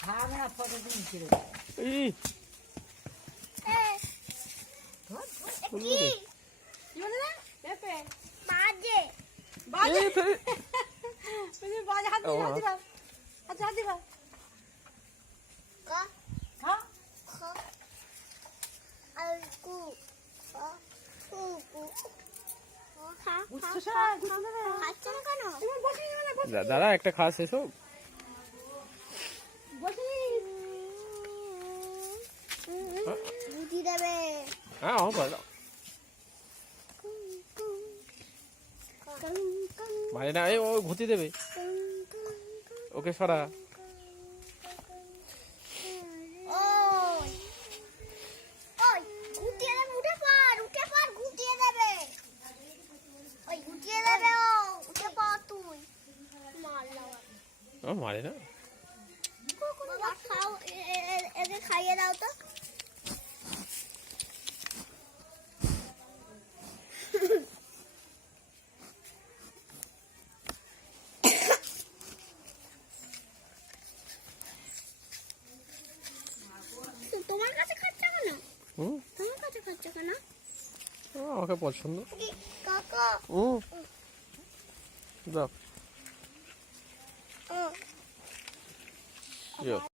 খাবে না ফটো দিয়েছিল বাজে বাজে বাজে হাত দিবা হাত দিবা কা খা খা আর কু কু কু খা খাচ্ছে না কেন দাদা একটা খাওয়া শেষ হোক বুঝি দেবে হ্যাঁ হোক মানে না ও ঘুতি দেবে ওকে সরা মারে না খাইয়ে দাও তো তোমার কাছে খাচ্ছে কেন তোমার কাছে খাচ্ছে কেন আমাকে পছন্দ কাকা যাও